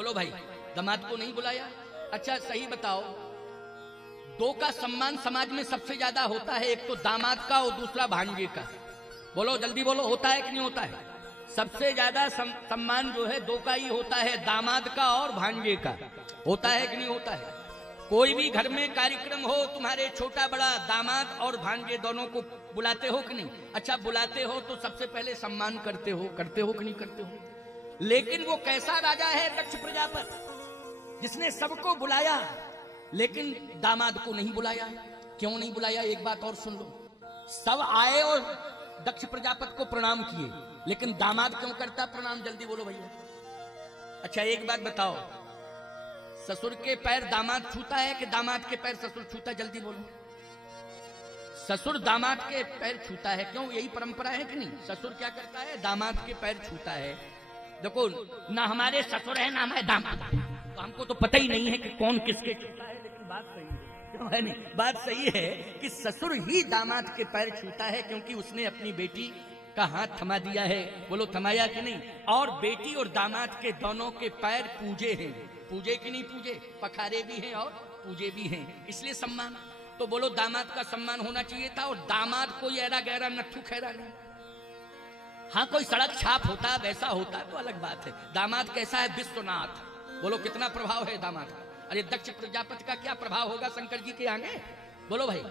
बोलो भाई, दामाद को नहीं बुलाया। अच्छा सही बताओ, दो का सम्मान समाज में सबसे ज्यादा होता है, एक तो दामाद का और दूसरा भांजे का। बोलो जल्दी बोलो, होता है कि नहीं होता है? सबसे ज्यादा सम्मान जो है दो का ही होता है, दामाद का और भांजे का। होता है कि नहीं होता है? कोई भी घर में कार्यक्रम हो, तुम्हारे छोटा बड़ा दामाद और भांजे दोनों को बुलाते हो कि नहीं? अच्छा बुलाते हो तो सबसे पहले सम्मान करते हो कि नहीं करते हो? लेकिन वो कैसा राजा है दक्ष प्रजापति, जिसने सबको बुलाया लेकिन दामाद को नहीं बुलाया। क्यों नहीं बुलाया? एक बात और सुन लो, सब आए और दक्ष प्रजापति को प्रणाम किए, लेकिन दामाद क्यों करता प्रणाम? जल्दी बोलो भैया। अच्छा एक बात बताओ, ससुर के पैर दामाद छूता है कि दामाद के पैर ससुर छूता? जल्दी बोलो। ससुर दामाद के पैर छूता है, क्यों? यही परंपरा है कि नहीं? ससुर क्या करता है? दामाद के पैर छूता है। देखो ना हमारे ससुर है ना हमारे दामाद है, तो हमको तो पता ही नहीं है कि कौन किसके छूता है, लेकिन बात सही है, क्यों है नहीं? बात सही है कि ससुर ही दामाद के पैर छूता है, क्योंकि उसने अपनी बेटी का हाथ थमा दिया है। बोलो थमाया कि नहीं? और बेटी और दामाद के दोनों के पैर पूजे हैं। पूजे कि नहीं पूजे? पखारे भी हैं और पूजे भी हैं, इसलिए सम्मान। तो बोलो दामाद का सम्मान होना चाहिए था, और दामाद कोई ऐरा गहरा नट्ठू खैरा नहीं। हाँ कोई सड़क छाप होता, वैसा होता तो अलग बात है। दामाद कैसा है? विश्वनाथ। बोलो कितना प्रभाव है दामाद का। अरे दक्ष प्रजापति का क्या प्रभाव होगा शंकर जी के आगे? बोलो भाई,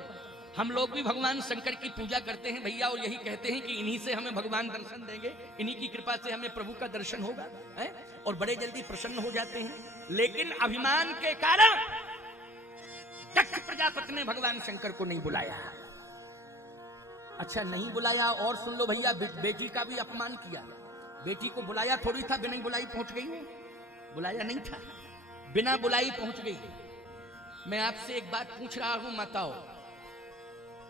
हम लोग भी भगवान शंकर की पूजा करते हैं भैया, और यही कहते हैं कि इन्हीं से हमें भगवान दर्शन देंगे, इन्हीं की कृपा से हमें प्रभु का दर्शन होगा है? और बड़े जल्दी प्रसन्न हो जाते हैं। लेकिन अभिमान के कारण दक्ष प्रजापति ने भगवान शंकर को नहीं बुलाया। अच्छा नहीं बुलाया, और सुन लो भैया, बेटी का भी अपमान किया। बेटी को बुलाया थोड़ी था, बिना बुलाई पहुंच गई है? बुलाया नहीं था, बिना बुलाई पहुंच गई। मैं आपसे एक बात पूछ रहा हूं माताओं,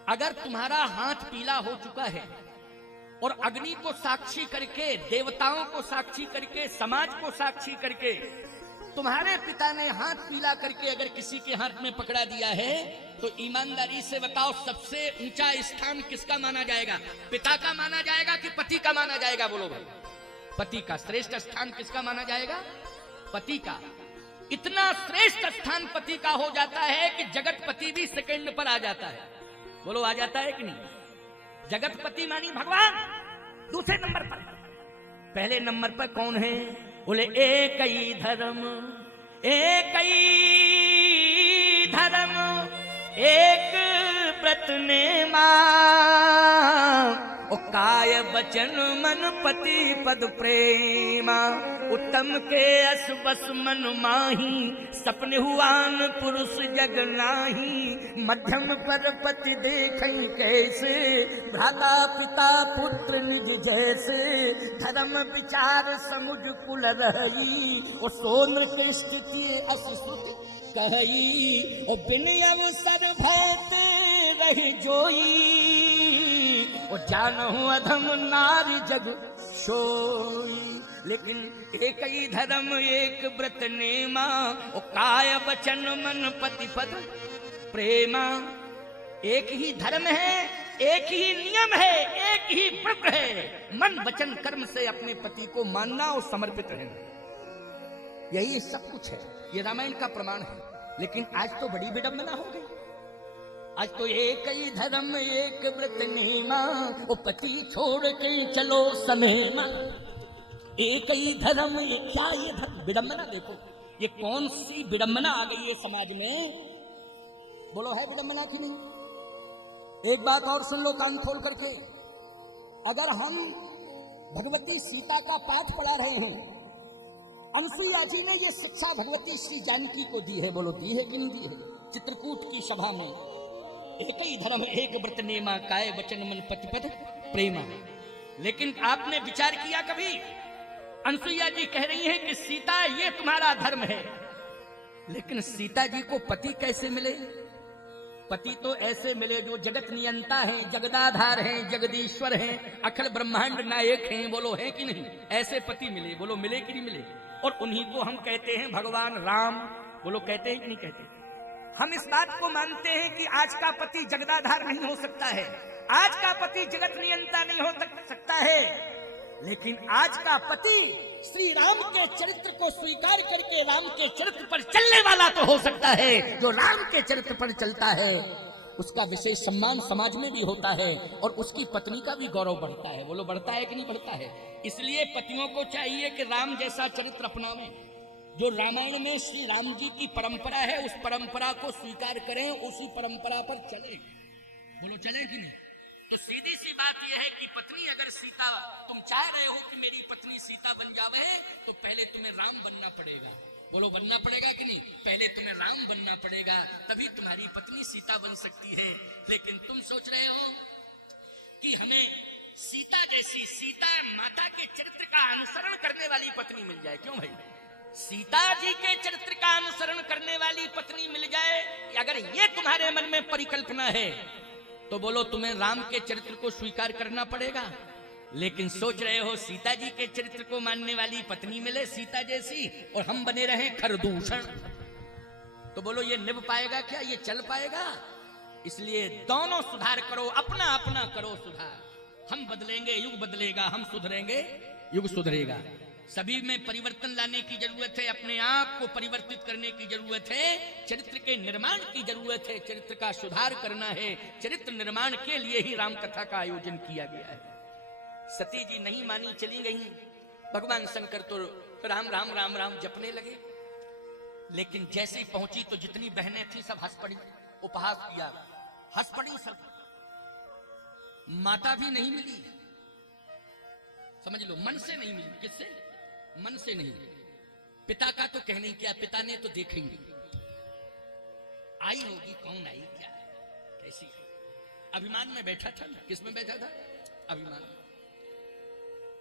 अगर तुम्हारा हाथ पीला हो चुका है और अग्नि को साक्षी करके, देवताओं को साक्षी करके, समाज को साक्षी करके तुम्हारे पिता ने हाथ पीला करके अगर किसी के हाथ में पकड़ा दिया है, तो ईमानदारी से बताओ सबसे ऊंचा स्थान किसका माना जाएगा? पिता का माना जाएगा कि पति का माना जाएगा? बोलो भाई, पति का। श्रेष्ठ स्थान किसका माना जाएगा? पति का। इतना श्रेष्ठ स्थान पति का हो जाता है कि जगतपति भी सेकंड पर आ जाता है। बोलो आ जाता है कि नहीं? जगतपति मानी भगवान दूसरे नंबर पर, पहले नंबर पर कौन है? बोले एक ही धर्म, एक ही धर्म, एक व्रत नेमा, ओ काय बचन मन पति पद प्रेमा, उत्तम के अस बस मन माही, सपने हुआन पुरुष जग नाही, मध्यम पर पति देखई कैसे, भ्राता पिता पुत्र निज जैसे, धर्म विचार समुझ कुल रही, ओ सोन कृष्ण अस सुत कही, ओ बिन अवसर भयते रही जोई, ओ जानहु अधम नारी जग सोई। लेकिन एक ही धर्म एक व्रत नेमा, ओ काय वचन मन पति पद प्रेमा। एक ही धर्म है, एक ही नियम है, एक ही व्रत है, मन वचन कर्म से अपने पति को मानना और समर्पित रहना, यही सब कुछ है। ये रामायण का प्रमाण है। लेकिन आज तो बड़ी विडंबना हो गई। आज तो एक ही धर्म एक व्रत नेमा, ओ पति छोड़ के चलो सनेमा। एक ही धर्म, ये क्या ये धर्म? विडंबना देखो, ये कौन सी विडंबना आ गई है समाज में? बोलो है विडंबना कि नहीं? एक बात और सुन लो कान खोल करके, अगर हम भगवती सीता का पाठ पढ़ा रहे हैं, अनसुईया जी ने ये शिक्षा भगवती श्री जानकी को दी है। बोलो दी है कि नहीं दी है? चित्रकूट की सभा में एक ही धर्म एक व्रत नेमा, काय वचन मन पति पद प्रेमा। लेकिन आपने विचार किया कभी? अनसुईया जी कह रही हैं कि सीता ये तुम्हारा धर्म है, लेकिन सीता जी को पति कैसे मिले? पति तो ऐसे मिले जो जगत नियंता हैं, जगदाधार हैं, जगदीश्वर हैं, अखिल ब्रह्मांड नायक हैं। बोलो है कि नहीं? ऐसे पति मिले। बोलो मिले कि नहीं मिले? और उन्हीं को हम कहते हैं भगवान राम। बोलो कहते हैं कि नहीं कहते? हम इस बात को मानते हैं कि आज का पति जगदाधार नहीं हो सकता है, आज का पति जगत नियंता नहीं हो सकता है, लेकिन आज का पति श्री राम के चरित्र को स्वीकार करके राम के चरित्र पर चलने वाला तो हो सकता है, जो राम के चरित्र पर चलता है उसका विशेष सम्मान समाज में भी होता है और उसकी पत्नी का भी गौरव बढ़ता है। बोलो बढ़ता है कि नहीं बढ़ता है? इसलिए पतियों को चाहिए कि राम जैसा चरित्र अपनावें। जो रामायण में श्री राम जी की परंपरा है उस परंपरा को स्वीकार करें, उसी परंपरा पर चलें। बोलो चलें कि नहीं? तो सीधी सी बात यह है कि पत्नी अगर सीता, तुम चाह रहे हो कि मेरी पत्नी सीता बन जावे, तो पहले तुम्हें राम बनना पड़ेगा। बोलो बनना पड़ेगा कि नहीं? पहले तुम्हें राम बनना पड़ेगा, तभी तुम्हारी पत्नी सीता बन सकती है। लेकिन तुम सोच रहे हो कि हमें सीता जैसी, सीता माता के चरित्र का अनुसरण करने वाली पत्नी मिल जाए। क्यों भाई? सीता जी के चरित्र का अनुसरण करने वाली पत्नी मिल जाए, अगर ये तुम्हारे मन में परिकल्पना है तो बोलो तुम्हें राम के चरित्र को स्वीकार करना पड़ेगा। लेकिन सोच रहे हो सीता जी के चरित्र को मानने वाली पत्नी मिले सीता जैसी और हम बने रहे खरदूषण, तो बोलो ये निभ पाएगा क्या? ये चल पाएगा? इसलिए दोनों सुधार करो, अपना अपना करो सुधार। हम बदलेंगे युग बदलेगा, हम सुधरेंगे युग सुधरेगा। सभी में परिवर्तन लाने की जरूरत है, अपने आप को परिवर्तित करने की जरूरत है, चरित्र के निर्माण की जरूरत है, चरित्र का सुधार करना है। चरित्र निर्माण के लिए ही राम कथा का आयोजन किया गया है। सती जी नहीं मानी, चली गई। भगवान शंकर तो राम राम राम राम जपने लगे, लेकिन जैसे ही पहुंची तो जितनी बहनें थी सब हंस पड़ी, उपहास किया, हंस पड़ी सब। माता भी नहीं मिली, समझ लो मन से नहीं मिली। किससे? मन से नहीं। पिता का तो कहने क्या, पिता ने तो देखा ही नहीं। आई होगी, कौन आई, क्या है, कैसी है? अभिमान में बैठा था ना। किस में बैठा था? अभिमान।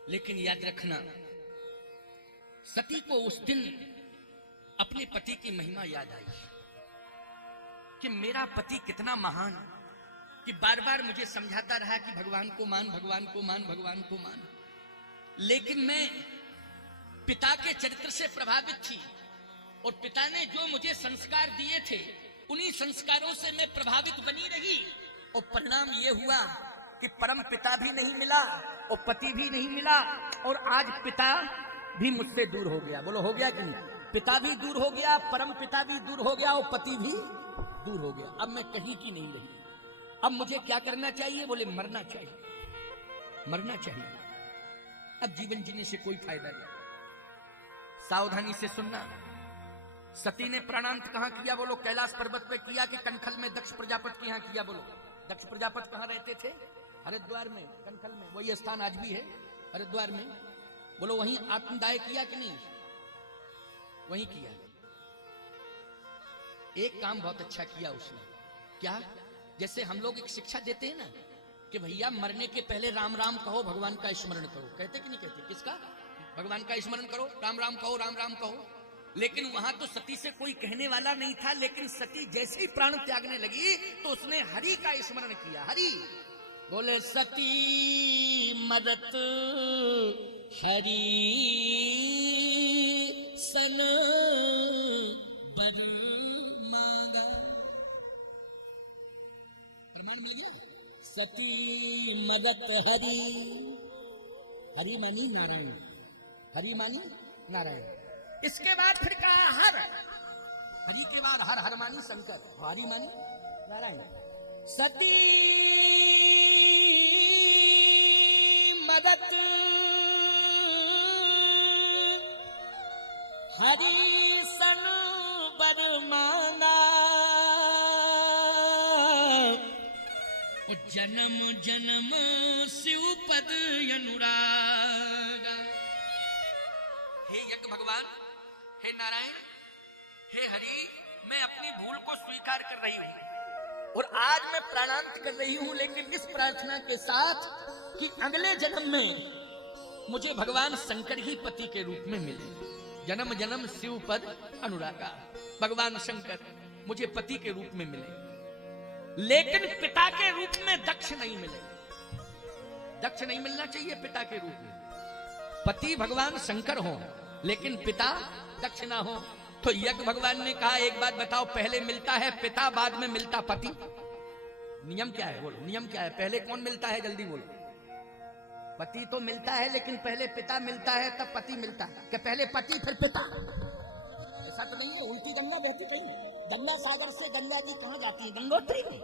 लेकिन याद रखना, सती को उस दिन अपने पति की महिमा याद आई कि मेरा पति कितना महान, कि बार बार मुझे समझाता रहा कि भगवान को मान, भगवान को मान, भगवान को मान। लेकिन मैं पिता के चरित्र से प्रभावित थी और पिता ने जो मुझे संस्कार दिए थे उन्हीं संस्कारों से मैं प्रभावित बनी रही, और परिणाम ये हुआ कि परम पिता भी नहीं मिला और पति भी नहीं मिला, और आज पिता भी मुझसे दूर हो गया। बोलो हो गया कि नहीं? पिता भी दूर हो गया, परम पिता भी दूर हो गया और पति भी दूर हो गया। अब मैं कहीं की नहीं रही। अब मुझे क्या करना चाहिए? बोले मरना चाहिए, मरना चाहिए। अब जीवन जीने से कोई फायदा नहीं। सावधानी से सुनना। सती ने प्राणांत कहां किया? बोलो कैलाश पर्वत पे किया कि कनखल में दक्ष प्रजापति के यहां किया? बोलो दक्ष प्रजापति कहां रहते थे? हरिद्वार में, कनखल में। वही स्थान आज भी है हरिद्वार में। बोलो वहीं आत्मदाय किया कि नहीं? वहीं किया। एक काम बहुत अच्छा किया उसने। क्या? जैसे हम लोग एक शिक्षा देते हैं ना कि भैया मरने के पहले राम राम कहो, भगवान का स्मरण करो। कहते कि नहीं कहते? किसका? भगवान का स्मरण करो, राम राम कहो, राम राम कहो। लेकिन वहां तो सती से कोई कहने वाला नहीं था, लेकिन सती जैसे ही प्राण त्यागने लगी तो उसने हरि का स्मरण किया। हरि बोले सती मदत हरि सन बर मांगा। प्रमाण मिल गया। सती मदत हरि, हरि मानी नारायण, हरि मानी नारायण। इसके बाद फिर कहा हर, हरि के बाद हर, हर मानी शंकर, हरि मानी नारायण। सती मदत हरि सन बर मांगा, जन्म जन्म शिव पद अनुरागा। हे यज्ञ भगवान, हे नारायण, हे हरि, मैं अपनी भूल को स्वीकार कर रही हूं और आज मैं प्राणांत कर रही हूं, लेकिन इस प्रार्थना के साथ कि अगले जन्म में मुझे भगवान शंकर ही पति के रूप में मिले। जन्म जन्म शिव पद अनुरागा। भगवान शंकर मुझे पति के रूप में मिले, लेकिन पिता के रूप में दक्ष नहीं मिले। दक्ष नहीं मिलना चाहिए पिता के रूप में। पति भगवान शंकर हो लेकिन पिता दक्ष ना हो। तो यज्ञ भगवान ने कहा एक बात बताओ, पहले मिलता है पिता, बाद में मिलता पति? नियम क्या है? बोलो नियम क्या है? पहले कौन मिलता है? जल्दी बोलो। पति तो मिलता है लेकिन पहले पिता मिलता है तब पति मिलता है, कि पहले पति फिर पिता? ऐसा तो नहीं है। उल्टी गंगा बहती कहीं, गंगा सागर से गंगा जी कहां जाती है? गंगोत्री में,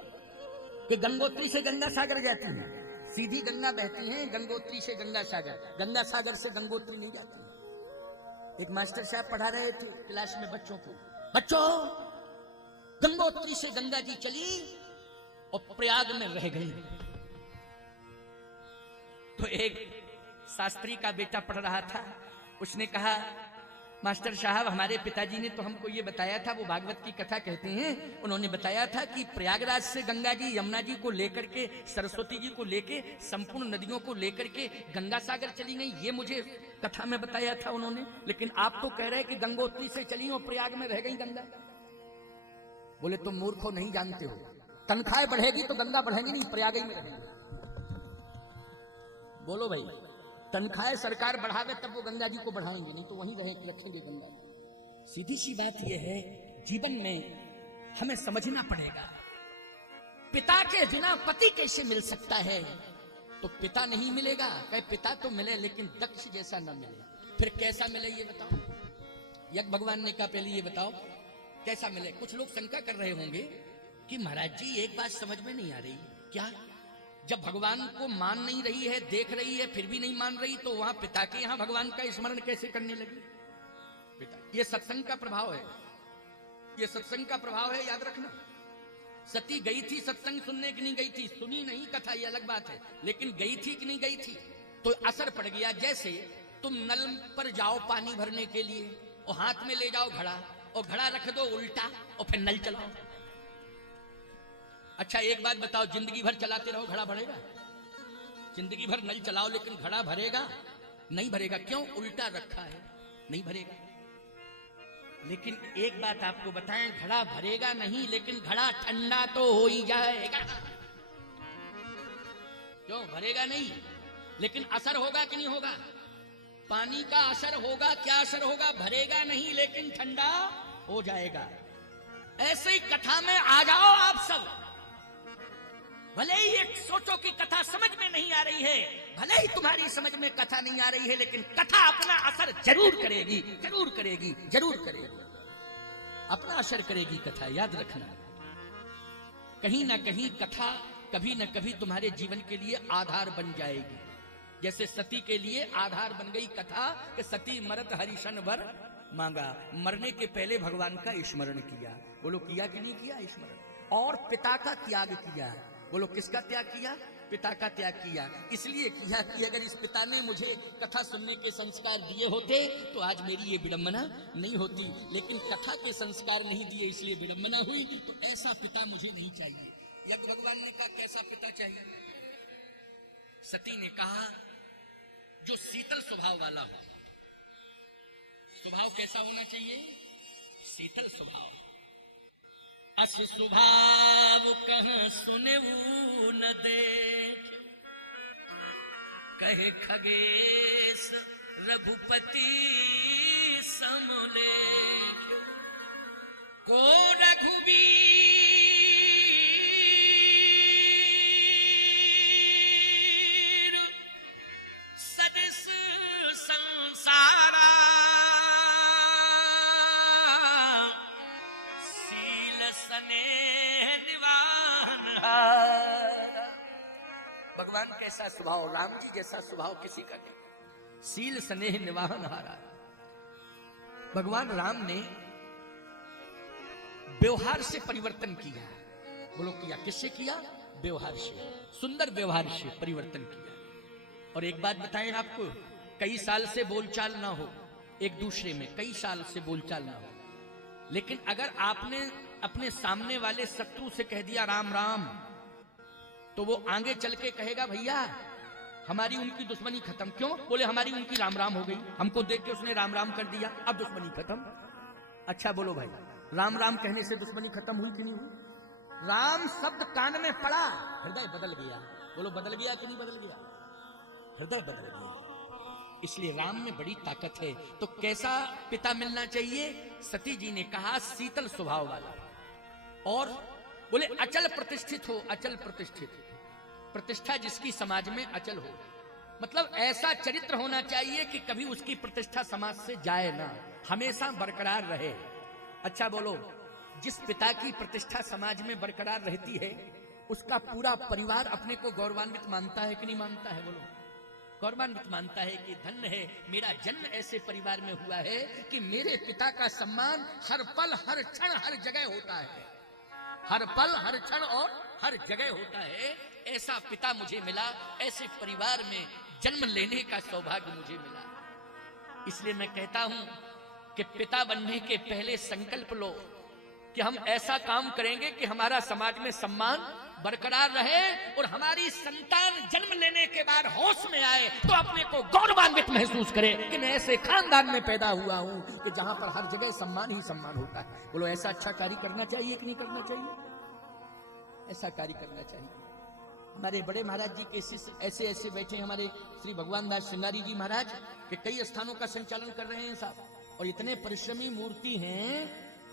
कि गंगोत्री से गंगा सागर जाती है? सीधी गंगा बहती है गंगोत्री से गंगा सागर से गंगोत्री नहीं जाती। एक मास्टर साहब पढ़ा रहे थे क्लास में बच्चों को, बच्चों गंगोत्री से गंगा जी चली और प्रयाग में रह गई। तो एक शास्त्री का बेटा पढ़ रहा था, उसने कहा मास्टर साहब हमारे पिताजी ने तो हमको ये बताया था, वो भागवत की कथा कहते हैं, उन्होंने बताया था कि प्रयागराज से गंगा जी यमुना जी को लेकर के, सरस्वती जी को लेके, संपूर्ण नदियों को लेकर के गंगा सागर चली गई। ये मुझे कथा में बताया था उन्होंने, लेकिन आप तो कह रहे हैं कि गंगोत्री से चली और प्रयाग में रह गई गंगा। बोले तुम मूर्खो नहीं जानते हो, तनख्वाह बढ़ेगी तो गंगा बढ़ेगी नहीं, प्रयाग ही में रहेगी। बोलो भाई, तनख्वाह सरकार बढ़ावे तब वो गंगा जी को बढ़ाएंगे, नहीं तो वहीं रखेंगे गंगा। सीधी सी बात यह है, जीवन में हमें समझना पड़ेगा पिता के बिना पति कैसे मिल सकता है। तो पिता नहीं मिलेगा, कहे पिता तो मिले लेकिन दक्ष जैसा ना मिले, फिर कैसा मिले ये बताओ। यज्ञ भगवान ने कहा पहले ये बताओ कैसा मिले। कुछ लोग शंका कर रहे होंगे कि महाराज जी एक बात समझ में नहीं आ रही, क्या? जब भगवान को मान नहीं रही है, देख रही है, फिर भी नहीं मान रही, तो वहां पिता के यहां भगवान का स्मरण कैसे करने लगी? पिता, ये सत्संग का प्रभाव है, ये सत्संग का प्रभाव है, याद रखना। सती गई थी सत्संग सुनने की, नहीं गई थी, सुनी नहीं कथा, ये अलग बात है, लेकिन गई थी कि नहीं गई थी, तो असर पड़ गया। जैसे तुम नल पर जाओ पानी भरने के लिए और हाथ में ले जाओ घड़ा और घड़ा रख दो उल्टा और फिर नल चलाओ। अच्छा एक बात बताओ, जिंदगी भर चलाते रहो घड़ा भरेगा? जिंदगी भर नल चलाओ लेकिन घड़ा भरेगा? नहीं भरेगा। क्यों? उल्टा रखा है, नहीं भरेगा। लेकिन एक बात आपको बताएं, घड़ा भरेगा नहीं लेकिन घड़ा ठंडा तो हो ही जाएगा। क्यों भरेगा नहीं, लेकिन असर होगा कि नहीं होगा? पानी का असर होगा। क्या असर होगा? भरेगा नहीं लेकिन ठंडा हो जाएगा। ऐसे ही कथा में आ जाओ आप सब। भले ही एक सोचो कि कथा समझ में नहीं आ रही है, भले ही तुम्हारी समझ में कथा नहीं आ रही है, लेकिन कथा अपना असर जरूर करेगी, जरूर करेगी, जरूर करेगी, अपना असर करेगी कथा, याद रखना। कहीं ना कहीं कथा कभी ना कभी तुम्हारे जीवन के लिए आधार बन जाएगी। जैसे सती के लिए आधार बन गई कथा कि सती मरत हरिशन भर मांगा, मरने के पहले भगवान का स्मरण किया। बोलो किया कि नहीं किया स्मरण? और पिता का त्याग किया। बोलो किसका त्याग किया? पिता का त्याग किया। इसलिए किया कि अगर इस पिता ने मुझे कथा सुनने के संस्कार दिए होते तो आज मेरी ये विडंबना नहीं होती, लेकिन कथा के संस्कार नहीं दिए इसलिए विडंबना हुई। तो ऐसा पिता मुझे नहीं चाहिए। यज्ञ भगवान ने कहा कैसा पिता चाहिए? सती ने कहा जो शीतल स्वभाव वाला हो। स्वभाव कैसा होना चाहिए? शीतल स्वभाव। अस स्वभाव कहाँ सुनेऊ न देख, कहे खगेश रघुपति समलेख। को रघुवीर सदिस संसारा, भगवान कैसा स्वभाव, राम जी जैसा स्वभाव किसी का नहीं। शील स्नेह निवाहन हारा। भगवान राम ने व्यवहार से परिवर्तन किया। बोलो किया, किससे किया? व्यवहार से, सुंदर व्यवहार से परिवर्तन किया। और एक बात बताएं आपको, कई साल से बोलचाल ना हो एक दूसरे में, कई साल से बोलचाल ना हो, लेकिन अगर आपने अपने सामने वाले शत्रु से कह दिया राम राम, तो वो आगे चल के कहेगा भैया हमारी उनकी दुश्मनी खत्म। क्यों? बोले हमारी उनकी राम राम हो गई, हमको देख के उसने राम राम कर दिया, अब दुश्मनी खत्म। अच्छा बोलो भाई, राम राम कहने से दुश्मनी खत्म हुई कि नहीं हुई? राम शब्द कान में पड़ा, हृदय बदल गया। बोलो बदल गया कि नहीं बदल गया? हृदय बदल गया। इसलिए राम में बड़ी ताकत है। तो कैसा पिता मिलना चाहिए? सती जी ने कहा शीतल स्वभाव वाला, और बोले अचल प्रतिष्ठित हो। अचल प्रतिष्ठित, प्रतिष्ठा जिसकी समाज में अचल हो। मतलब ऐसा चरित्र होना चाहिए कि कभी उसकी प्रतिष्ठा समाज से जाए ना, हमेशा बरकरार रहे। अच्छा बोलो, जिस पिता की प्रतिष्ठा समाज में बरकरार रहती है उसका पूरा परिवार अपने को गौरवान्वित मानता है कि नहीं मानता है? बोलो, गौरवान्वित मानता है कि धन्य है मेरा जन्म ऐसे परिवार में हुआ है कि मेरे पिता का सम्मान हर पल हर क्षण हर जगह होता है, हर पल हर क्षण और हर जगह होता है। ऐसा पिता मुझे मिला, ऐसे परिवार में जन्म लेने का सौभाग्य मुझे मिला। इसलिए मैं कहता हूं कि पिता बनने के पहले संकल्प लो कि हम ऐसा काम करेंगे कि हमारा समाज में सम्मान बरकरार रहे और हमारी संतान जन्म लेने के बाद होश में आए तो अपने को गौरवान्वित महसूस करे कि मैं ऐसे खानदान में पैदा हुआ हूं कि जहां पर हर जगह सम्मान ही सम्मान होता है। बोलो, ऐसा अच्छा कार्य करना चाहिए कि नहीं करना चाहिए? ऐसा कार्य करना चाहिए। हमारे बड़े महाराज जी के ऐसे ऐसे बैठे हमारे श्री भगवान दास श्रृंगारी जी महाराज के कई स्थानों का संचालन कर रहे हैं साहब, और इतने परिश्रमी मूर्ति हैं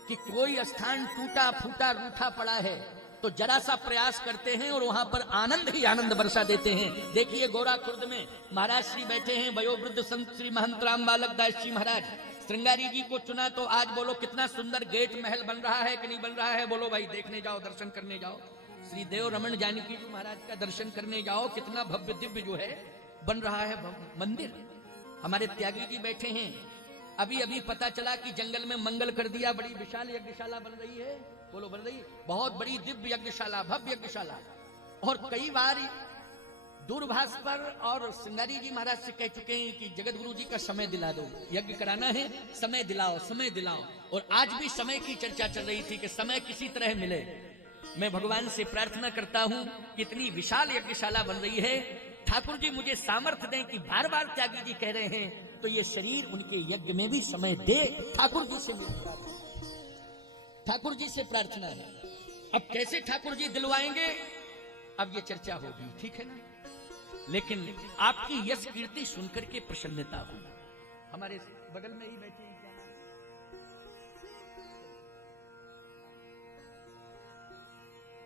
कि कोई स्थान टूटा फूटा रूठा पड़ा है तो जरा सा प्रयास करते हैं और वहां पर आनंद ही आनंद बरसा देते हैं। देखिए गोरा खुर्द में महाराज श्री बैठे हैं, वयोवृद्ध संत श्री महंत राम बालक दास जी महाराज श्रृंगारी जी को चुना तो आज बोलो कितना सुंदर गेट महल बन रहा है कि नहीं बन रहा है? बोलो भाई, देखने जाओ, दर्शन करने जाओ। श्री देव रमन जानकी जी महाराज का दर्शन करने जाओ, कितना भव्य दिव्य जो है बन रहा है मंदिर। हमारे त्यागी जी बैठे हैं, अभी अभी पता चला कि जंगल में मंगल कर दिया, बड़ी विशाल यज्ञशाला बन रही है। बोलो, बन रही है, बहुत बड़ी दिव्य यज्ञशाला, भव्य यज्ञशाला। और कई बार दूरभाष पर और श्रृंगारी जी महाराज से कह चुके हैं कि जगत गुरु जी का समय दिला दो, यज्ञ कराना है, समय दिलाओ, समय दिलाओ। और आज भी समय की चर्चा चल रही थी कि समय किसी तरह मिले। मैं भगवान से प्रार्थना करता हूं कि इतनी विशाल यज्ञशाला बन रही है, ठाकुर जी मुझे सामर्थ्य दें कि बार बार त्यागी जी कह रहे हैं तो ये शरीर उनके यज्ञ में भी समय दे। ठाकुर जी से मेरी प्रार्थना, ठाकुर जी से प्रार्थना है। अब कैसे ठाकुर जी दिलवाएंगे, अब ये चर्चा होगी, ठीक है ना? लेकिन आपकी यश कीर्ति सुनकर के प्रसन्नता हो। हमारे बगल में ही बैठे हैं, क्या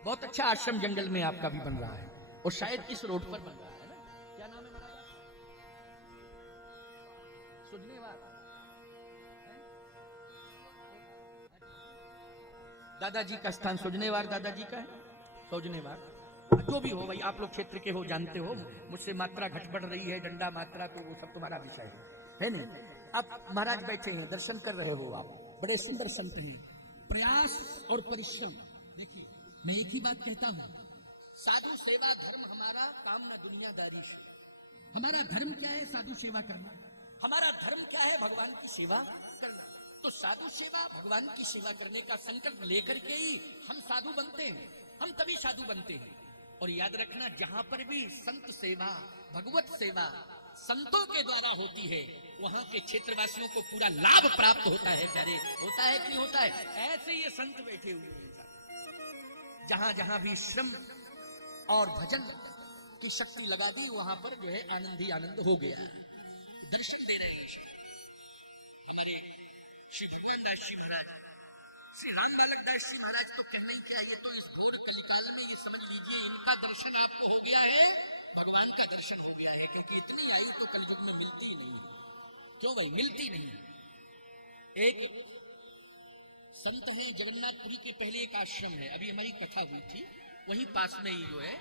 बहुत अच्छा आश्रम जंगल में आपका भी बन रहा है और शायद इस रोड पर बन रहा है ना? क्या नाम है महाराज? सुजनेवार। दादाजी का स्थान सुजनेवार, दादाजी का है सुजनेवार। जो भी हो भाई, आप लोग क्षेत्र के हो, जानते हो, मुझसे मात्रा घट बढ़ रही है, डंडा मात्रा, तो वो सब तुम्हारा विषय है नहीं? आप महाराज बैठे हैं, दर्शन कर रहे हो, आप बड़े सुंदर संत हैं। प्रयास और परिश्रम, देखिए मैं एक ही बात कहता हूं, साधु सेवा धर्म हमारा, काम ना दुनियादारी से। हमारा धर्म क्या है? साधु सेवा करना। हमारा धर्म क्या है? भगवान की सेवा करना। तो साधु सेवा, भगवान की सेवा करने का संकल्प लेकर के ही हम साधु बनते हैं, हम तभी साधु बनते हैं। और याद रखना, जहां पर भी संत सेवा, भगवत सेवा संतों के द्वारा होती है, वहां के क्षेत्रवासियों को पूरा लाभ प्राप्त होता है। प्यारे, होता है कि नहीं होता है? ऐसे ये संत बैठे हुए हैं, जहां जहां भी श्रम और भजन की शक्ति लगा दी, वहां पर जो है आनंद ही आनंद हो गया। दर्शन दे रहे हैं हमारे श्री भगवान दास जी महाराज, श्री राम बालक दास जी महाराज, तो कहना ही क्या, ये तो इस घोर कलिकाल में ये समझ लीजिए इनका दर्शन आपको हो गया है, भगवान का दर्शन हो गया है। क्योंकि इतनी आयु तो कलियुग में मिलती ही नहीं है। क्यों भाई, मिलती नहीं है। एक संत हैं जगन्नाथपुरी के पहले एक आश्रम है, अभी हमारी कथा हुई थी, वहीं पास में ही जो है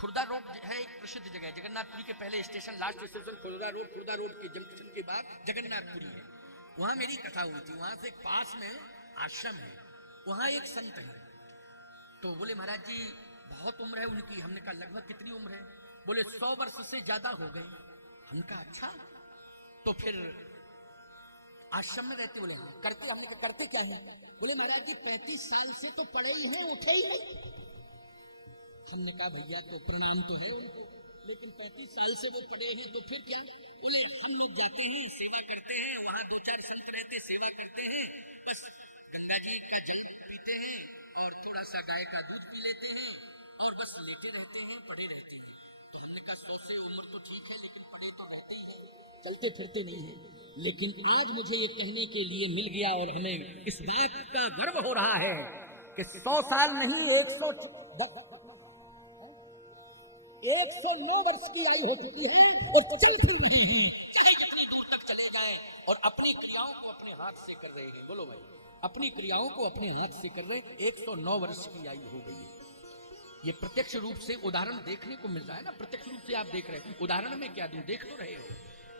खुर्दा रोड है, एक प्रसिद्ध जगह। जगन्नाथपुरी के पहले station, last station Khurda road, Khurda road के जंक्शन के बाद जगन्नाथपुरी है, वहां मेरी कथा हुई थी। वहां से एक पास में आश्रम है, वहां एक संत है। तो बोले महाराज जी बहुत उम्र है उनकी। हमने कहा लगभग कितनी उम्र है? बोले 100 वर्ष से ज्यादा हो गए। हमने कहा अच्छा, तो फिर आश्रम में रहते? बोले हाँ। करते? हमने कहा करते क्या है? बोले महाराज जी 35 साल से तो पढ़े ही हैं, उठे ही नहीं। हमने कहा भैया तो प्रणाम तो है उनको, लेकिन 35 साल से वो पढ़े हैं तो फिर क्या? बोले हम लोग जाते हैं, सेवा करते हैं, वहां 2-4 संत रहते, सेवा करते हैं, बस गंगा जी का जल पीते हैं और थोड़ा सा गाय का दूध पी लेते हैं और बस लेटे रहते हैं, पड़े रहते हैं। तो हमने कहा 100 से उम्र तो ठीक है, लेकिन पड़े तो रहते ही हैं, चलते फिरते नहीं है। लेकिन आज मुझे ये कहने के लिए मिल गया और हमें इस बात का गर्व हो रहा है कि 100 साल नहीं, 100 109 वर्ष की आयु हो चुकी है और चलती नहीं है, दूर तक चले जाए और अपनी क्रियाओं को अपने हाथ से कर रहे हैं। बोलो भाई, अपनी क्रियाओं को अपने हाथ से कर रहे, 109 वर्ष की आयु हो गई है। ये प्रत्यक्ष रूप से उदाहरण देखने को मिल रहा है ना, प्रत्यक्ष रूप से आप देख रहे हैं, उदाहरण में क्या दूं, देख तो रहे हो।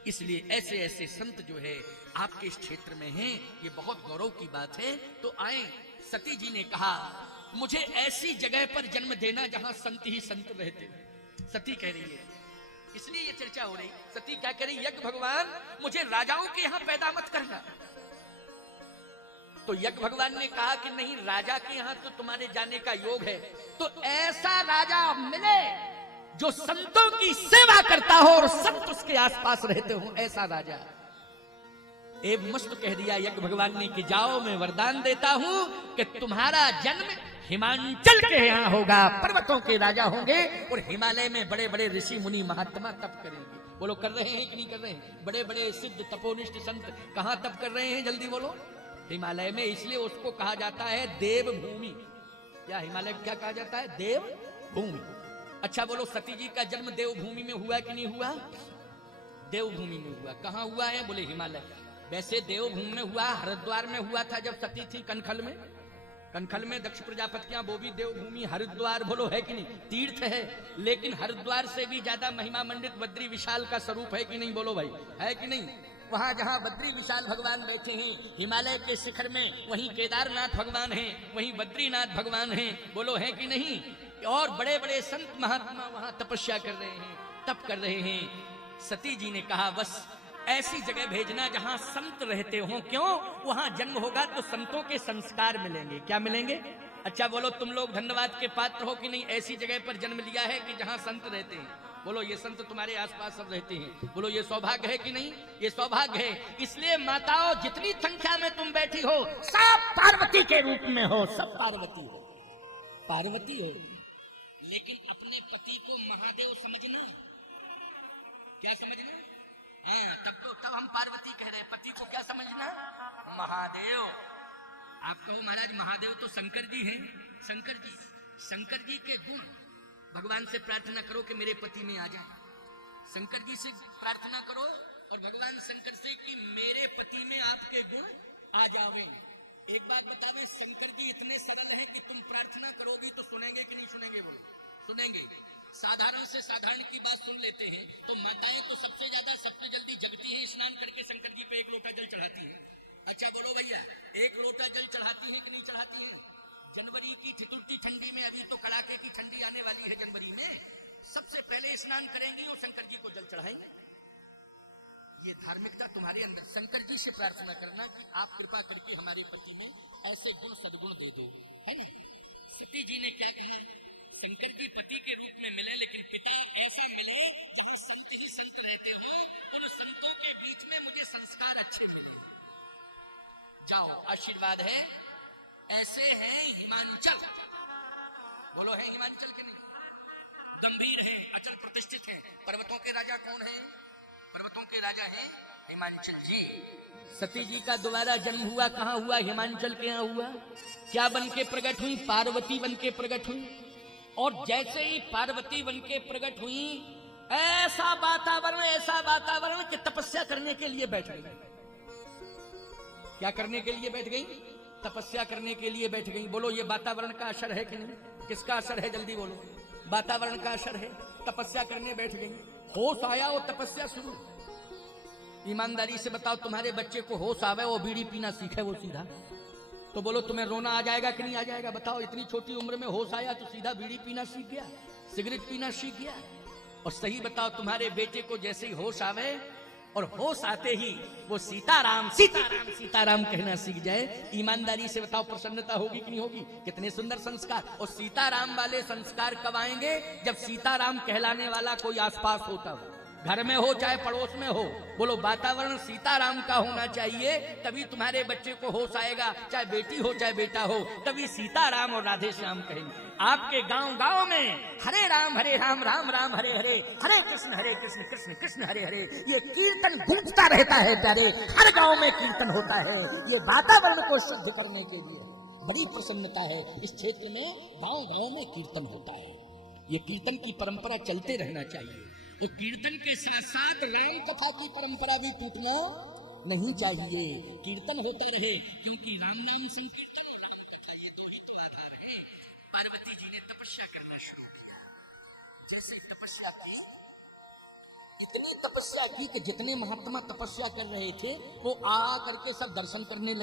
इसलिए ऐसे ऐसे संत जो है आपके इस क्षेत्र में हैं, ये बहुत गौरव की बात है। तो आए, सती जी ने कहा मुझे ऐसी जगह पर जन्म देना जहां संत ही संत रहते। सती कह रही है, इसलिए ये चर्चा हो रही। सती क्या कह रही, यज्ञ भगवान मुझे राजाओं के यहां पैदा मत करना। तो यज्ञ भगवान ने कहा कि नहीं, राजा के यहां तो तुम्हारे जाने का योग है, तो ऐसा राजा मिले जो संतों की सेवा करता हो और संत उसके आसपास रहते हो, ऐसा राजा। एक मस्त कह दिया यज्ञ भगवान ने कि जाओ, मैं वरदान देता हूं कि तुम्हारा जन्म हिमांचल के यहाँ होगा, पर्वतों के राजा होंगे और हिमालय में बड़े बड़े ऋषि मुनि महात्मा तप करेंगे। बोलो कर रहे हैं कि नहीं कर रहे हैं? बड़े बड़े सिद्ध तपोनिष्ठ संत कहां तप कर रहे हैं, जल्दी बोलो? हिमालय में। इसलिए उसको कहा जाता है देवभूमि। क्या हिमालय क्या कहा जाता है? देवभूमि। अच्छा बोलो, सती जी का जन्म देवभूमि में हुआ कि नहीं हुआ? देवभूमि में हुआ। कहां हुआ है? बोले हिमालय। वैसे देवभूमि में हुआ, हरिद्वार में हुआ था जब सती थी, कनखल में। कनखल में दक्ष प्रजापतियां, वो भी देवभूमि। हरिद्वार बोलो है कि नहीं? तीर्थ है, लेकिन हरिद्वार से भी ज्यादा महिमा मंडित बद्री विशाल का स्वरूप है कि नहीं? बोलो भाई, है कि नहीं? वहां जहां बद्री विशाल भगवान बैठे हैं हिमालय के शिखर में, वहीं केदारनाथ भगवान हैं, वहीं बद्रीनाथ भगवान हैं। बोलो है कि नहीं? और बड़े बड़े संत महात्मा वहां तपस्या कर रहे हैं, तप कर रहे हैं। सती जी ने कहा बस ऐसी जगह भेजना जहां संत रहते हो। क्यों? वहां जन्म होगा तो संतों के संस्कार मिलेंगे। क्या मिलेंगे? अच्छा बोलो, तुम लोग धन्यवाद के पात्र हो कि नहीं? ऐसी जगह पर जन्म लिया है कि जहां संत रहते हैं। बोलो, ये संत तुम्हारे आसपास सब रहते हैं। बोलो, ये सौभाग्य है कि नहीं? ये सौभाग्य है। इसलिए माताओं, जितनी संख्या में तुम बैठी हो, सब पार्वती के रूप में हो, सब पार्वती हो, पार्वती हो। लेकिन अपने पति को महादेव समझना। क्या समझना? हाँ, तब हम पार्वती कह रहे हैं। पति को क्या समझना? महादेव। आप कहो महाराज महादेव तो शंकर जी हैं। शंकर जी के गुण, भगवान से प्रार्थना करो कि मेरे पति में आ जाए। शंकर जी से प्रार्थना करो और भगवान शंकर से कि मेरे पति में आपके गुण आ जावे। एक बात बतावे, शंकर जी इतने सरल हैं कि तुम प्रार्थना करोगी तो सुनेंगे कि नहीं सुनेंगे? बोलो, सुनेंगे। साधारण से साधारण की बात सुन लेते हैं तो माताएं तो सबसे ज्यादा सबसे जल्दी जगती हैं, स्नान करके शंकर जी पे एक लोटा जल चढ़ाती हैं। अच्छा बोलो भैया, एक लोटा जल चढ़ाती हैं कि नहीं चढ़ाती हैं? जनवरी की ठिठुरती ठंडी में, अभी तो कड़ाके की ठंडी आने वाली है जनवरी में, सबसे पहले स्नान करेंगी और शंकर जी को जल चढ़ाएंगे। ये धार्मिकता तुम्हारे अंदर। शंकर जी से प्रार्थना करना कि आप कृपा करके हमारे पति में ऐसे गुण सद्गुण दे दो, है ना? सती जी ने क्या कहा? शंकर जी पति के रूप में मिले, लेकिन पिता ऐसा मिले कि संत ही संत रहते हो और संतों के बीच में मुझे संस्कार अच्छे मिले। जाओ, आशीर्वाद है। ऐसे है हिमांचल। बोलो, है हिमांचल के नहीं? गंभीर है, अचल प्रतिष्ठित है। पर्वतों के राजा कौन है? पर्वतों के राजा है हिमांचल जी। सती जी का दोबारा जन्म हुआ, कहां हुआ? हिमांचल के यहाँ हुआ। क्या बन के प्रकट हुई? पार्वती बन के प्रकट हुई। और जैसे ही पार्वती बन के प्रकट हुई, ऐसा वातावरण कि तपस्या करने के लिए बैठ गई। क्या करने के लिए बैठ गई? तपस्या करने के लिए बैठ गई। बोलो, ये वातावरण का असर है कि नहीं? किसका असर है? जल्दी बोलो। वातावरण का असर है। तपस्या करने बैठ गई, होश आया और तपस्या शुरू। ईमानदारी से बताओ, तुम्हारे बच्चे को होश आवे, वो बीड़ी पीना सीखे, वो सीधा तो बोलो तुम्हें रोना आ जाएगा कि नहीं आ जाएगा? बताओ, इतनी छोटी उम्र में होश आया तो सीधा बीड़ी पीना सीख गया, सिगरेट पीना सीख गया। और सही बताओ, तुम्हारे बेटे को जैसे ही होश आवे और होश आते ही वो सीताराम सीताराम सीताराम कहना सीख जाए, ईमानदारी से बताओ प्रसन्नता होगी कि नहीं होगी? कितने सुंदर संस्कार। और सीताराम वाले संस्कार कब आएंगे? जब सीताराम कहलाने वाला कोई आसपास होता हो, घर में हो चाहे पड़ोस में हो। बोलो, वातावरण सीताराम का होना चाहिए, तभी तुम्हारे बच्चे को होश आएगा। चाहे बेटी हो चाहे बेटा हो, तभी सीताराम और राधे श्याम कहेंगे। आपके गांव में हरे राम राम राम हरे हरे, हरे कृष्ण कृष्ण कृष्ण हरे हरे, ये कीर्तन गूंजता रहता है प्यारे। हर गांव में कीर्तन होता है। ये वातावरण को शुद्ध करने के लिए बड़ी प्रसन्नता है। इस क्षेत्र में गांव में कीर्तन होता है। ये कीर्तन की परंपरा चलते रहना चाहिए। तो कीर्तन के साथ साथ राम कथा की परंपरा भी टूटना नहीं चाहिए। कीर्तन होता रहे, क्योंकि राम नाम संकीर्तन और राम कथा ये दो ही तो आधार है। पार्वती जी ने तपस्या करना शुरू किया। जैसे तपस्या की, इतनी तपस्या की कि जितने महात्मा तपस्या कर रहे थे वो आ करके सब दर्शन करने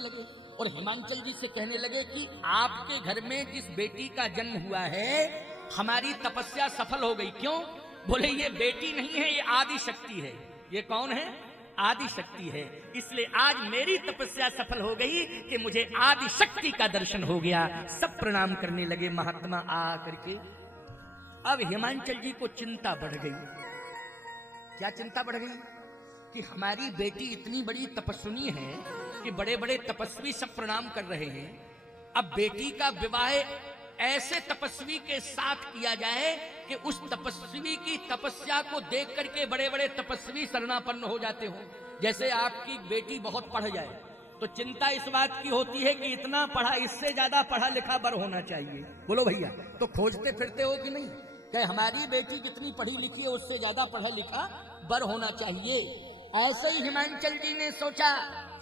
लगे और हिमांचल जी से कहने लगे कि आपके घर में जिस बेटी का जन्म हुआ है हमारी तपस्या सफल हो गई। क्यों? बोले ये बेटी नहीं है, ये आदि शक्ति है। ये कौन है? आदि शक्ति है। इसलिए आज मेरी तपस्या सफल हो गई कि मुझे आदि शक्ति का दर्शन हो गया। सब प्रणाम करने लगे महात्मा आ करके। अब हिमांचल जी को चिंता बढ़ गई। क्या चिंता बढ़ गई? कि हमारी बेटी इतनी बड़ी तपस्विनी है कि बड़े बड़े तपस्वी सब प्रणाम कर रहे हैं। अब बेटी का विवाह ऐसे तपस्वी के साथ किया जाए कि उस तपस्वी की तपस्या को देख करके बड़े बड़े तपस्वी शरणापन्न हो जाते हो। जैसे आपकी बेटी बहुत पढ़ जाए तो चिंता इस बात की होती है कि इतना पढ़ा, इससे ज्यादा पढ़ा लिखा बर होना चाहिए। बोलो भैया, तो खोजते फिरते हो कि नहीं कि हमारी बेटी जितनी पढ़ी लिखी है उससे ज्यादा पढ़ा लिखा बर होना चाहिए। ऐसे ही हिमांचल जी ने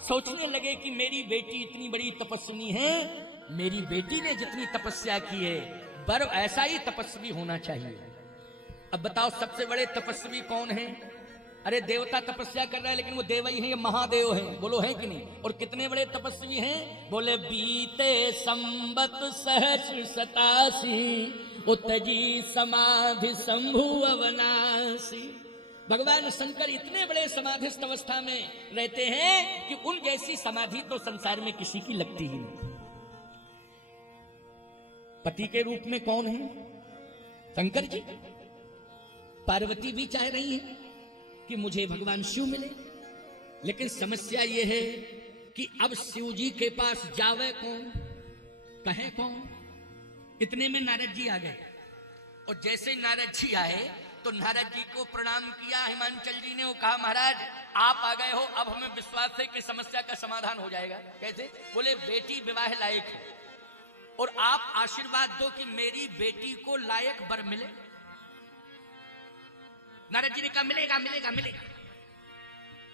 सोचने लगे कि मेरी बेटी इतनी बड़ी तपस्विनी है, मेरी बेटी ने जितनी तपस्या की है बर ऐसा ही तपस्वी होना चाहिए। अब बताओ सबसे बड़े तपस्वी कौन है? अरे देवता तपस्या कर रहा है लेकिन वो देव ही है, महादेव है। बोलो है कि नहीं? और कितने बड़े तपस्वी हैं? बोले बीते संबत सहस्र 87 उतजी समाधि शंभु अवनासी। भगवान शंकर इतने बड़े समाधिस्थ अवस्था में रहते हैं कि उन जैसी समाधि तो संसार में किसी की लगती ही नहीं। पति के रूप में कौन है? शंकर जी। पार्वती भी चाह रही है कि मुझे भगवान शिव मिले, लेकिन समस्या यह है कि अब शिव जी के पास जावे कौन, कहे कौन। इतने में नारद जी आ गए और जैसे नारद जी आए तो नारद जी को प्रणाम किया हिमांचल जी ने। वो कहा महाराज आप आ गए हो, अब हमें विश्वास है कि समस्या का समाधान हो जाएगा। कैसे? बोले बेटी विवाह लायक है और आप आशीर्वाद दो कि मेरी बेटी को लायक वर मिले। नारद जी ने कहा मिलेगा मिलेगा मिलेगा।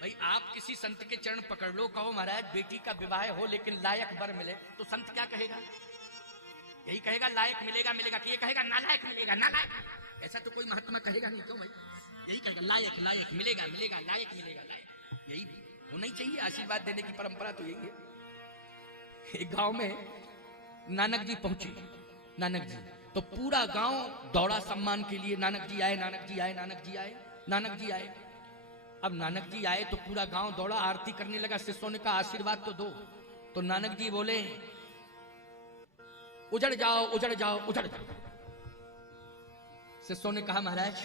भाई आप किसी संत के चरण पकड़ लो, कहो महाराज बेटी का विवाह हो लेकिन लायक वर मिले, तो संत क्या कहेगा? यही कहेगा लायक मिलेगा मिलेगा, कि ये कहेगा नालायक मिलेगा नालायक। ऐसा तो कोई महात्मा कहेगा नहीं। क्यों भाई? यही कहेगा लायक लायक मिलेगा मिलेगा, लायक मिलेगा लायक। यही होना ही चाहिए। आशीर्वाद देने की परंपरा तो यही है। एक गांव में नानक जी पहुंचे। नानक जी तो पूरा गांव दौड़ा सम्मान के लिए। नानक जी आए, नानक जी आए, नानक जी आए, नानक जी आए। अब नानक जी आए तो पूरा गांव दौड़ा, आरती करने लगा। शिष्यों ने कहा आशीर्वाद तो दो। तो नानक जी बोले उजड़ जाओ उजड़ जाओ उजड़ जाओ। शिष्यों ने कहा महाराज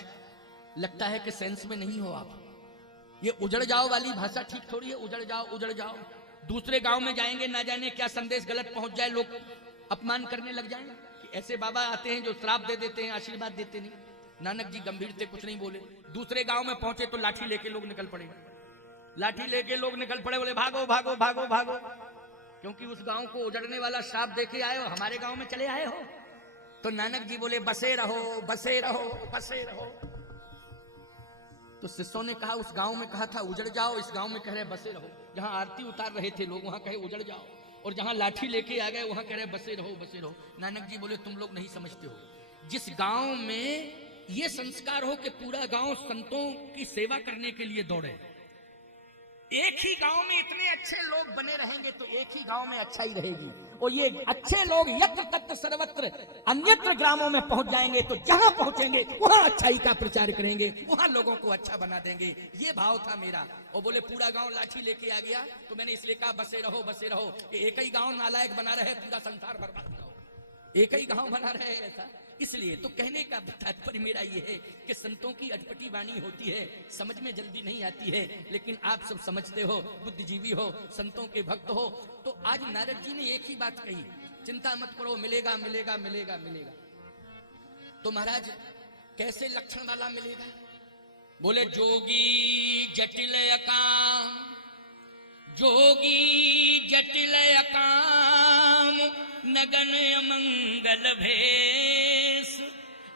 लगता है कि सेंस में नहीं हो आप। ये उजड़ जाओ वाली भाषा ठीक थोड़ी है। उजड़ जाओ उजड़ जाओ, दूसरे गांव में जाएंगे ना जाने क्या संदेश गलत पहुंच जाए, लोग अपमान करने लग जाएंगे कि ऐसे बाबा आते हैं जो श्राप दे देते हैं, आशीर्वाद देते नहीं। नानक जी गंभीर थे, कुछ नहीं बोले। दूसरे गांव में पहुंचे तो लाठी लेके लोग निकल पड़े। लाठी लेके लोग निकल पड़े, बोले भागो भागो भागो भागो, क्योंकि उस गांव को उजड़ने वाला श्राप देके आए हो, हमारे गांव में चले आए हो। तो नानक जी बोले बसे रहो बसे रहो बसे रहो। तो शिष्यों ने कहा उस गांव में कहा था उजड़ जाओ, इस गांव में कह रहे बसे रहो। जहां आरती उतार रहे थे लोग वहां कहे उजड़ जाओ, और जहां लाठी लेके आ गए वहां कह रहे बसे रहो बसे रहो। नानक जी बोले तुम लोग नहीं समझते हो, जिस गांव में ये संस्कार हो कि पूरा गांव संतों की सेवा करने के लिए दौड़े, एक ही गांव में इतने अच्छे लोग बने रहेंगे तो एक ही गांव में अच्छा ही रहेगी। और ये अच्छे लोग यत्र तत्र सर्वत्र अन्यत्र ग्रामों में पहुंच जाएंगे तो जहां पहुंचेंगे वहां अच्छाई का प्रचार करेंगे, वहां लोगों को अच्छा बना देंगे। ये भाव था मेरा। और बोले पूरा गांव लाठी लेके आ गया तो मैंने इसलिए कहा बसे रहो कि एक ही गांव नालायक बना रहे, पूरा संसार बर्बाद ना हो। एक ही गांव बना रहे ऐसा। इसलिए तो कहने का तात्पर्य मेरा ये है कि संतों की अटपटी वाणी होती है, समझ में जल्दी नहीं आती है, लेकिन आप सब समझते हो, बुद्धिजीवी हो, संतों के भक्त हो। तो आज नारद जी ने एक ही बात कही, चिंता मत करो, मिलेगा मिलेगा मिलेगा मिलेगा। तो महाराज कैसे लक्षण वाला मिलेगा? बोले जोगी जटिल अकाम, जोगी जटिल अकाम, नगन अमंगल भेष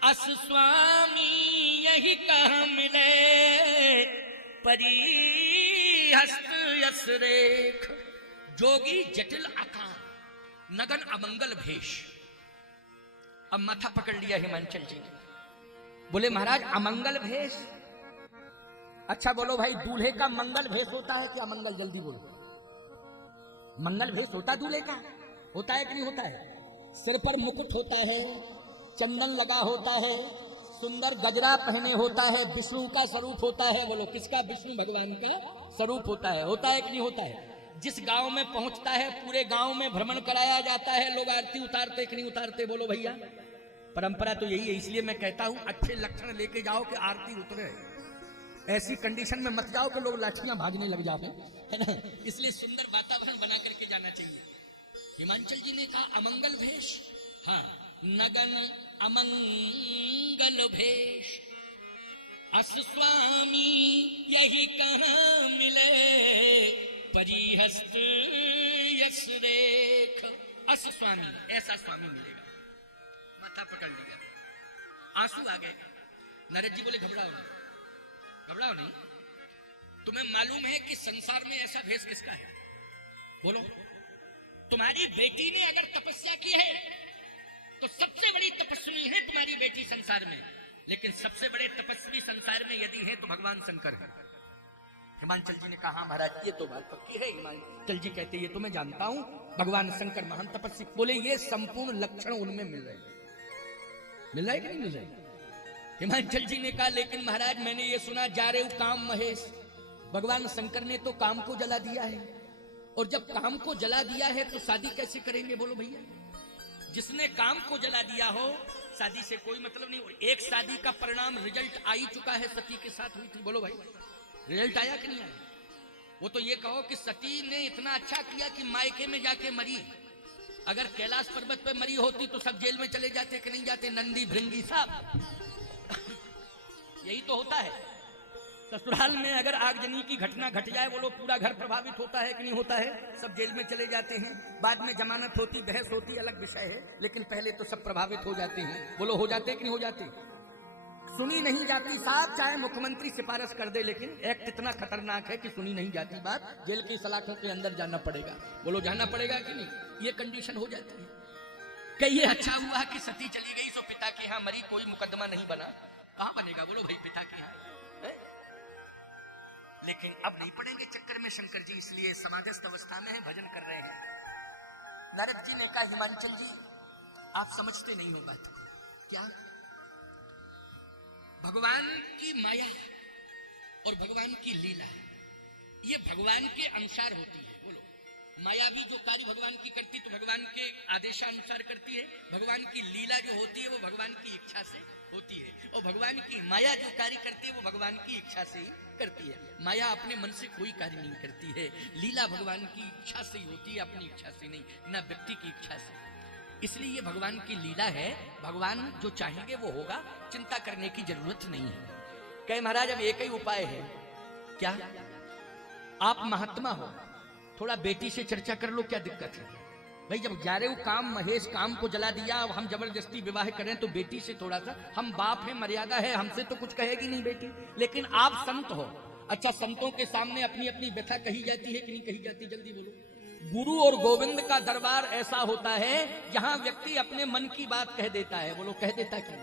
अस स्वामी यही कहाँ मिले परी हस्त यस रेख। जोगी जटिल आकार, नगन अमंगल भेष। अब माथा पकड़ लिया हिमांचल जी ने, बोले महाराज अमंगल भेष, अच्छा बोलो भाई दूल्हे का मंगल भेष होता है कि अमंगल? जल्दी बोलो। मंगल भेष होता दूल्हे का? होता है कि नहीं होता है? सिर पर मुकुट होता है, चंदन लगा होता है, सुंदर गजरा पहने होता है, विष्णु का स्वरूप होता है। बोलो किसका? विष्णु भगवान का स्वरूप होता है कि नहीं होता है? जिस गांव में पहुंचता है पूरे गांव में भ्रमण कराया जाता है, लोग आरती उतारते कि नहीं उतारते? बोलो भैया, परंपरा तो यही है। इसलिए मैं कहता हूं अच्छे लक्षण लेके जाओ कि आरती उतरे। ऐसी कंडीशन में मत जाओ कि लोग लाठियां भाजने लग जाते, है ना। इसलिए सुंदर वातावरण बना करके जाना चाहिए। हिमांचल जी ने कहा अमंगल भेष, हाँ, नगन अमंगल भेष अस स्वामी यही कहाँ मिले परिहस्त यस रेख। अस स्वामी, ऐसा स्वामी मिलेगा। माथा पकड़ लिया, आंसू आ गए। नारद जी बोले घबराओ नहीं, घबराओ नहीं। तुम्हें मालूम है कि संसार में ऐसा भेष किसका है? बोलो। तुम्हारी बेटी ने अगर तपस्या की है तो सबसे बड़ी तपस्वी है तुम्हारी बेटी संसार में, लेकिन सबसे बड़े तपस्वी संसार में यदि है तो भगवान शंकर है। हिमांचल जी ने कहा महाराज ये तो बात पक्की है। हिमांचल जी कहते ये तो मैं जानता हूं, भगवान शंकर महान तपस्वी। बोले ये संपूर्ण लक्षण उनमें मिल रहे हैं। मिल रहा है कि नहीं मिल रहा है? हिमांचल जी ने कहा लेकिन महाराज मैंने ये सुना जा रहे हो काम महेश, भगवान शंकर ने तो काम को जला दिया है, और जब काम को जला दिया है तो शादी कैसे करेंगे? बोलो भैया, जिसने काम को जला दिया हो शादी से कोई मतलब नहीं। एक शादी का परिणाम रिजल्ट आ ही चुका है, सती के साथ हुई थी। बोलो भाई, रिजल्ट आया कि नहीं आया? वो तो ये कहो कि सती ने इतना अच्छा किया कि मायके में जाके मरी। अगर कैलाश पर्वत पे मरी होती तो सब जेल में चले जाते कि नहीं जाते? नंदी भृंगी साहब यही तो होता है। ससुराल में अगर आगजनी की घटना घट जाए, बोलो पूरा घर प्रभावित होता है कि नहीं होता है? सब जेल में चले जाते हैं, बाद में जमानत होती, बहस होती, अलग विषय है, लेकिन पहले तो सब प्रभावित हो जाते हैं। बोलो हो जाते कि नहीं हो जाते? सुनी नहीं जाती साहब, चाहे मुख्यमंत्री सिफारिश कर दे, लेकिन एक्ट इतना खतरनाक है कि सुनी नहीं जाती बात, जेल की सलाखों के अंदर जाना पड़ेगा। बोलो जाना पड़ेगा कि नहीं? ये कंडीशन हो जाती है। कहिए अच्छा हुआ कि सती चली गई सो पिता के यहाँ मरी, कोई मुकदमा नहीं बना। कहां बनेगा? बोलो भाई पिता के यहाँ। लेकिन अब नहीं पड़ेंगे चक्कर में शंकर जी, इसलिए समाधिस्थ अवस्था में है, भजन कर रहे हैं। नारद जी ने कहा हिमांचल जी आप समझते नहीं हो बात को। क्या? भगवान की माया और भगवान की लीला ये भगवान के अनुसार होती है। बोलो, माया भी जो कार्य भगवान की करती तो भगवान के आदेशानुसार करती है, भगवान की लीला जो होती है वो भगवान की इच्छा से होती है, और भगवान की माया जो कार्य करती है वो भगवान की इच्छा से ही करती है। माया अपने मन से कोई कार्य नहीं करती है, लीला भगवान की इच्छा से ही होती है, अपनी इच्छा से नहीं, ना व्यक्ति की इच्छा से। इसलिए ये भगवान की लीला है, भगवान जो चाहेंगे वो होगा, चिंता करने की जरूरत नहीं है। कहे महाराज अब एक ही उपाय है। क्या? आप महात्मा हो, थोड़ा बेटी से चर्चा कर लो, क्या दिक्कत है भाई? जब जा रहे हो काम महेश, काम को जला दिया, अब हम जबरदस्ती विवाह करें तो बेटी से थोड़ा सा, हम बाप है, मर्यादा है, हमसे तो कुछ कहेगी नहीं बेटी, लेकिन आप संत हो। अच्छा, संतों के सामने अपनी अपनी व्यथा कही जाती है कि नहीं कही जाती? जल्दी बोलो। गुरु और गोविंद का दरबार ऐसा होता है जहां व्यक्ति अपने मन की बात कह देता है। बोलो कह देता क्यों?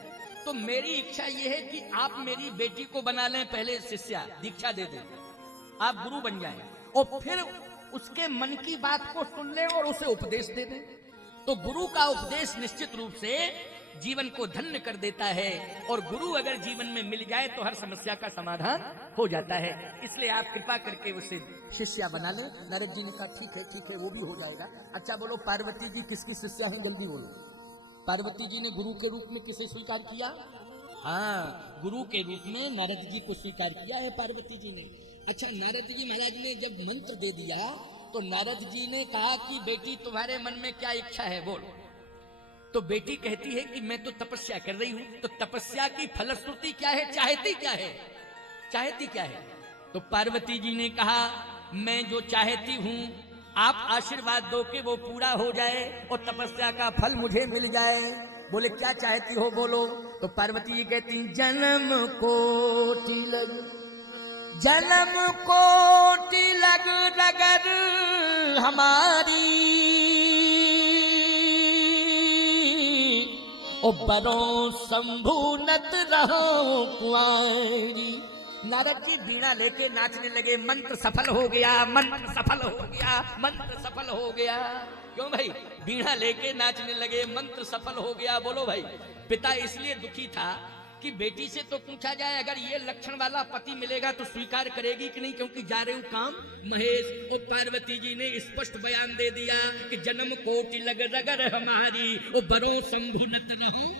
तो मेरी इच्छा यह है कि आप मेरी बेटी को बना लें, पहले शिष्या दीक्षा दे दें, आप गुरु बन जाएं, और फिर उसके मन की बात को सुन लें और उसे उपदेश दे दें। तो गुरु का उपदेश निश्चित रूप से जीवन को धन्य कर देता है, और गुरु अगर जीवन में मिल जाए तो हर समस्या का समाधान हो जाता है। इसलिए आप कृपा करके उसे शिष्या बना लें। नारद जी ने कहा ठीक है वो भी हो जाएगा। अच्छा बोलो, पार्वती जी किसकी शिष्या है? जल्दी बोलो। पार्वती जी ने गुरु के रूप में किसे स्वीकार किया? हाँ, गुरु के रूप में नारद जी को स्वीकार किया है पार्वती जी ने। अच्छा, नारद जी महाराज ने जब मंत्र दे दिया तो नारद जी ने कहा कि बेटी तुम्हारे मन में क्या इच्छा है बोल। तो बेटी कहती है कि मैं तो तपस्या कर रही हूं। तो तपस्या की फलश्रुति क्या है? चाहती क्या है? चाहती क्या है? तो पार्वती जी ने कहा मैं जो चाहती हूं आप आशीर्वाद दो कि वो पूरा हो जाए और तपस्या का फल मुझे मिल जाए। बोले क्या चाहती हो बोलो। तो पार्वती जी कहती जन्म कोटि लग, जन्म कोटि लग रगर हमारी, ओ बरों शंभुनत रहो कुंवारी। नारद जी बीणा लेके नाचने लगे। मंत्र सफल हो गया, मंत्र सफल हो गया, मंत्र सफल हो गया। क्यों भाई? बीणा लेके नाचने लगे, मंत्र सफल हो गया। बोलो भाई। पिता इसलिए दुखी था कि बेटी से तो पूछा जाए अगर ये लक्षण वाला पति मिलेगा तो स्वीकार करेगी कि नहीं, क्योंकि जा रहे हूं काम महेश। और पार्वती जी ने स्पष्ट बयान दे दिया कि जन्म कोटि लग रगर हमारी, ओ बरों शंभुनत रहूं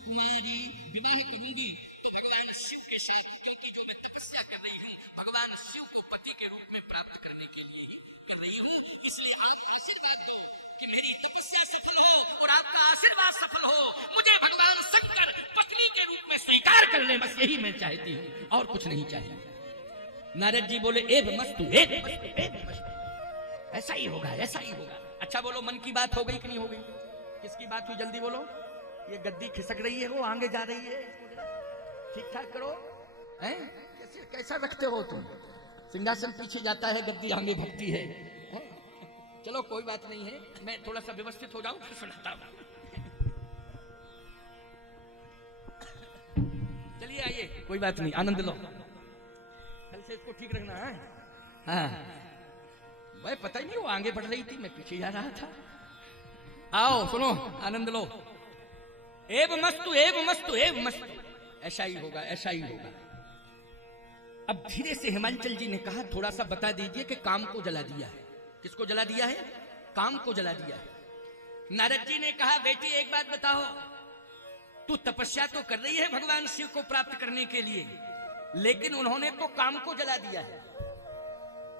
कुंवारी। विवाह करूंगी तो भगवान शिव के साथ, क्योंकि जो मैं तपस्या कर रही हूँ भगवान शिव को पति के रूप में प्राप्त करने के लिए कर रही हूँ। इसलिए आप आशीर्वाद दो कि मेरी तपस्या सफल हो और आपका आशीर्वाद सफल हो, मुझे भगवान शंकर पत्नी के रूप में स्वीकार कर ले। बस यही मैं चाहती हूँ और कुछ नहीं चाहिए। नारद जी बोले एव मस्तु, एव मस्तु, एव मस्तु। ऐसा ही होगा, ऐसा ही होगा। अच्छा बोलो मन की बात हो गई कि नहीं हो गई? किसकी बात हुई जल्दी बोलो। ये गद्दी खिसक रही है, वो आगे जा रही है, ठीक ठाक करो। हैं कैसे कैसा रखते हो तुम? सिंहासन पीछे जाता है, गद्दी आगे भगती है। चलो कोई बात नहीं है, मैं थोड़ा सा व्यवस्थित हो जाऊं फिर सुनाता हूं। चलिए आइए, कोई बात नहीं, आनंद लो। कल से इसको ठीक रखना है। हाँ भाई पता ही नहीं वो आगे बढ़ रही थी, मैं पीछे जा रहा था। आओ सुनो, आनंद लो। एव मस्तु, एव मस्तु, एव मस्तु। ऐसा ही होगा, ऐसा ही होगा। अब धीरे से हिमांचल जी ने कहा थोड़ा सा बता दीजिए कि काम को जला दिया है। किसको जला दिया है? काम को जला दिया है। नारद जी ने कहा बेटी एक बात बताओ, तू तपस्या तो कर रही है भगवान शिव को प्राप्त करने के लिए, लेकिन उन्होंने तो काम को जला दिया है।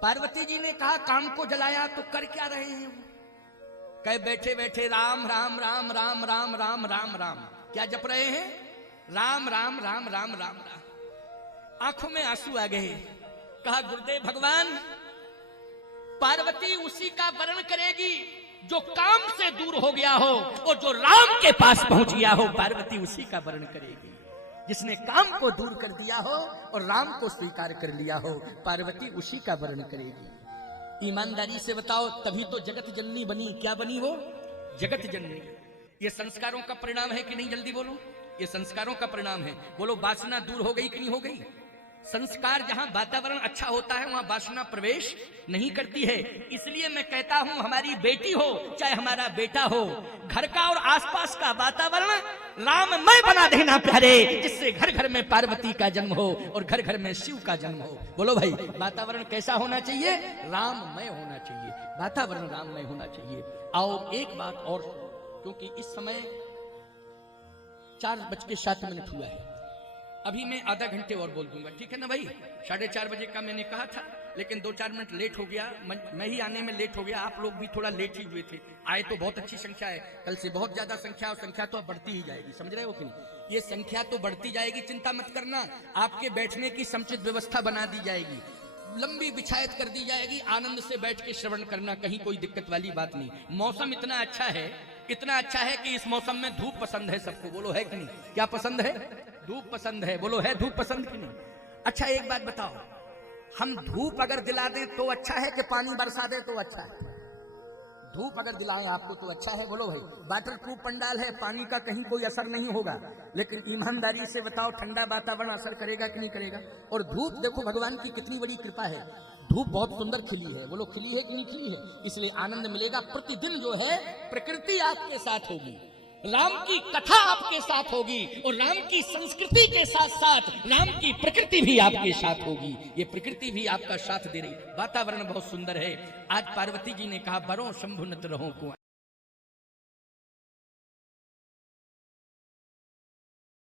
पार्वती जी ने कहा काम को जलाया तो कर क्या रहे हैं? कहे बैठे बैठे राम राम राम राम राम राम राम राम। क्या जप रहे हैं? राम राम राम राम राम राम। आंखों में आंसू आ गए। कहा गुरुदेव भगवान, पार्वती उसी का वर्ण करेगी जो काम से दूर हो गया हो और जो राम के पास पहुंच गया हो। पार्वती उसी का वर्ण करेगी जिसने काम को दूर कर दिया हो और राम को स्वीकार कर लिया हो। पार्वती उसी का वर्ण करेगी। ईमानदारी से बताओ, तभी तो जगत जननी बनी। क्या बनी वो? जगत जननी। ये संस्कारों का परिणाम है कि नहीं? जल्दी बोलो। ये संस्कारों का परिणाम है। बोलो वासना दूर हो गई कि नहीं हो गई? संस्कार जहां वातावरण अच्छा होता है वहां वासना प्रवेश नहीं करती है। इसलिए मैं कहता हूं हमारी बेटी हो चाहे हमारा बेटा हो, घर का और आसपास का वातावरण राममय बना देना प्यारे, जिससे घर घर में पार्वती का जन्म हो और घर घर में शिव का जन्म हो। बोलो भाई वातावरण कैसा होना चाहिए? राममय होना चाहिए। वातावरण राममय होना चाहिए। आओ एक बात और, क्योंकि इस समय 4:07 हुआ है। अभी मैं आधा घंटे और बोल दूंगा, ठीक है ना भाई? 4:30 बजे का मैंने कहा था, लेकिन 2-4 मिनट लेट हो गया। मैं ही आने में लेट हो गया, आप लोग भी थोड़ा लेट ही हुए थे। आए तो बहुत अच्छी संख्या है, कल से बहुत ज्यादा संख्या, और संख्या तो अब बढ़ती ही जाएगी। समझ रहे हो कि नहीं? ये संख्या तो बढ़ती जाएगी, चिंता मत करना। आपके बैठने की समुचित व्यवस्था बना दी जाएगी, लंबी बिछायत कर दी जाएगी। आनंद से बैठ के श्रवण करना, कहीं कोई दिक्कत वाली बात नहीं। मौसम इतना अच्छा है, इतना अच्छा है कि इस मौसम में धूप पसंद है सबको। बोलो है कि नहीं? क्या पसंद है? धूप पसंद है। बोलो है धूप पसंद कि नहीं? अच्छा एक बात बताओ, हम धूप अगर दिला दें तो अच्छा है कि पानी बरसा दें तो अच्छा है? धूप अगर दिलाएं आपको तो अच्छा है। बोलो भाई, वाटर प्रूफ पंडाल है, पानी का कहीं कोई असर नहीं होगा। लेकिन ईमानदारी से बताओ, ठंडा वातावरण असर करेगा कि नहीं करेगा? और धूप देखो भगवान की कितनी बड़ी कृपा है, धूप बहुत सुंदर खिली है। बोलो खिली है कि नहीं खिली है? इसलिए आनंद मिलेगा। प्रतिदिन जो है प्रकृति आपके साथ होगी, राम की कथा आपके साथ होगी, और राम की संस्कृति के साथ साथ राम की प्रकृति भी आपके साथ होगी। ये प्रकृति भी आपका साथ दे रही। वातावरण बहुत सुंदर है। आज पार्वती जी ने कहा बरों शंभुनत रहो को